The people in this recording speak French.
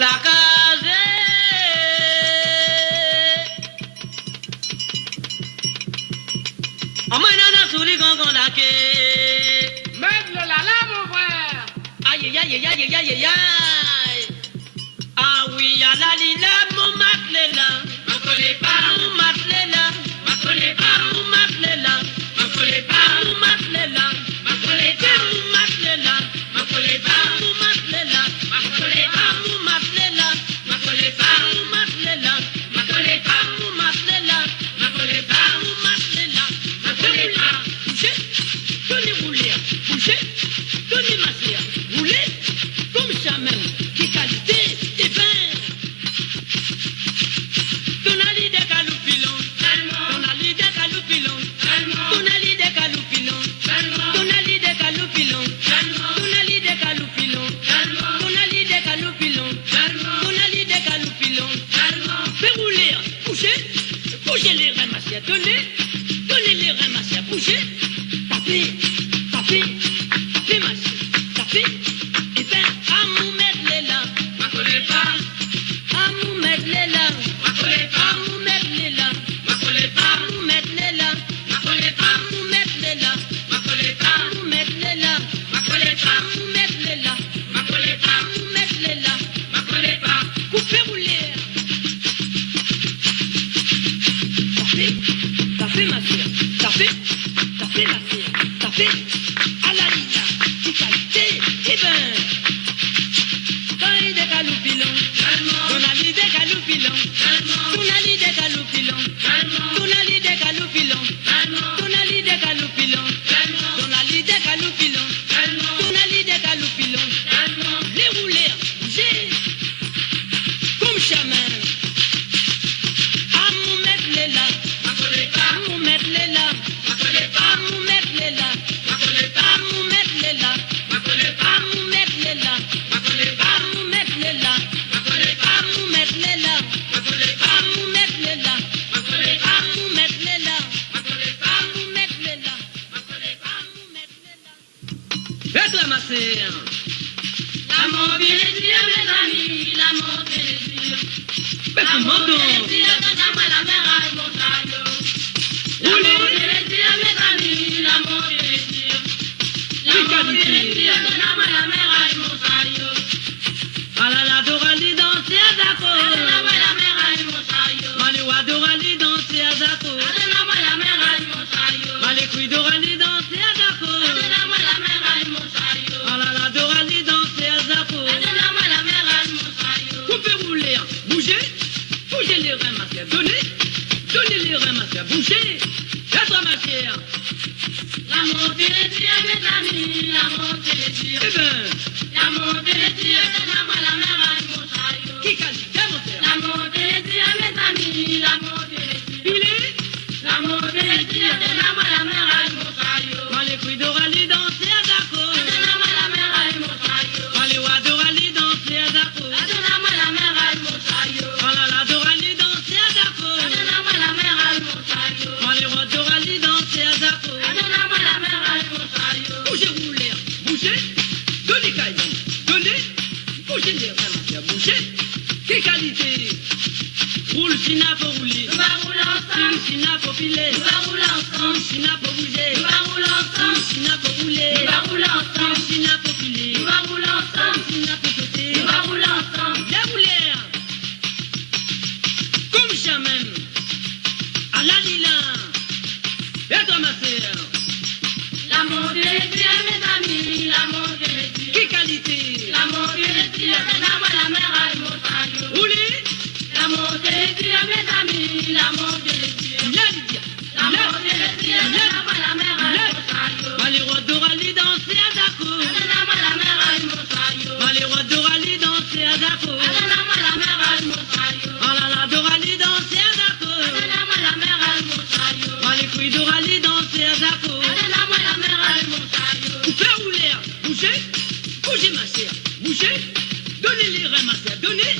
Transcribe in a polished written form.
La case. Amanana souri gongon la ke. Meuble la là, mon frère. Aïe, aïe, aïe, aïe, aïe, aïe, aïe. Ah oui, à la lila, mon matle là. Ma collé pas, Mon matle là. ma collé pas, Mon matle là. ma collé pas, Mon matle là. ma collé pas, Mon matle là. ma collé pas, Mon matle là. ma collé pas, Mon matle là. ma collé pas, Mon matle là. ma collé pas, Mon matle là. ma collé pas, Mon matle là. ma collé pas. Bouchez, donnez rouler. Bouchez, donnez masser. Roulez, comme ça même. Qui qualité, et ben. Tonali de calupilon. Tonali de calupilon. Tonali de calupilon. Tonali de calupilon. Tonali de calupilon. Tonali de calupilon. Tonali de calupilon. Fais rouler, bouchez, bougez les ramasser. Donnez les ramasser. Bougez, tapez, tapez, tapez masser. Tapez, et ben, à nous mettre les là. Ma collé pas, À nous mettre les là. ma collé À pas, nous mettre les là. ma collé À pas, nous mettre les là. ma collé À pas, nous mettre les là. ma collé À pas, nous mettre les là. ma collé À pas, nous mettre les là. ma collé À pas, nous mettre les là. ma collé pas. Coupez rouler. Tapez, tapez ma sœur. Tapez, tapez ma sœur. Tapez à la lila. Qui qualité, et ben. Tonali de calupilon. Tonali de calupilon. Tonali de calupilon. Tonali de calupilon. Tonali de calupilon. Tonali de calupilon. Tonali de calupilon. Les rouler, j'ai comme chaman. À nous mettre les là. Ma collé pas, À nous mettre les là. ma collé À pas, nous mettre les là. ma collé À pas, nous mettre les là. ma collé À pas, nous mettre les là. ma collé À pas, nous mettre les là. ma collé À pas, nous mettre les là. ma collé À pas, nous mettre les là. ma collé À pas, nous mettre les là. ma collé À pas, nous mettre les là. ma collé À pas. nous mettre les là. Faites-la ma sœur. L'amour et les yeux, mes amis, l'amour et les yeux. Ben, L'amour comment et les donc? yeux, donne-moi la mer à mon taillot. L'amour et les yeux, mes amis, l'amour et les yeux. L'amour et les yeux, donne-moi la mer à mon taillot. Ah là là, Dorali danser à Zako. Donne-moi la mer à mon taillot. Malewa Dorali danser à Zako. Donne-moi la mer à mon taillot. Malekui Dorali danser à Zako. Donne-moi la mer à mon taillot. Ah là là, Dorali danser à Zako. Donne-moi la mer à mon taillot. Coupez rouler, bougez, bougez les reins ma chère. Donnez les reins ma chère. Bougez, faites-la ma chère. L'amour et les yeux, mes amis, l'amour et les yeux. Eh ben, L'amour et les yeux, donne-moi la mer à mon taillot. qui qualité mon frère? L'amour et les yeux, mes amis, l'amour et les yeux. Il est L'amour et les yeux, donne-moi la mer à mon taillot. Malekui Dorali danser à Zako. Donne-moi la mer à mon taillot. Malewa Dorali danser à Zako. Donne-moi la mer à mon taillot. Ah là là, Dorali danser à Zako. Donne-moi la mer à mon taillot. Malewa Dorali danser à Zako. Donne-moi la mer à mon taillot. Bougez rouler, bougez, donnez Caïman, donnez, bougez les reins ma chère. Bougez, quelle qualité. Roule sina pour rouler, Nous allons rouler ensemble. sina pour filer, Nous allons rouler ensemble. sina pour bouger, Nous allons rouler ensemble. sina pour rouler, Nous allons rouler ensemble. sina pour filer, Nous allons rouler ensemble. sina pour sauter. Nous allons rouler ensemble. Viens rouler, comme jamais, à la lila, et toi ma sœur, L'amour et les yeux, mes amis, l'amour et les yeux. quelle qualité. L'amour et les yeux, donne-moi la mer à mon taillot. Roulez, L'amour et les yeux, mes amis, l'amour et les yeux. il y a Lydia, L'amour et les yeux, donne-moi la mer à mon taillot. Malheureux Dorali danser à Zako. Donne-moi la mer à mon taillot. Malheureux Dorali danser à Zako. Donne-moi la mer à mon taillot. Ah là là, Dorali danser à Zako. Donne-moi la mer à mon taillot. Malekui Dorali danser à Zako. Donne-moi la mer à mon taillot. Coupez rouler, bougez, bougez ma chère, bougez, donnez les reins ma chère, donnez,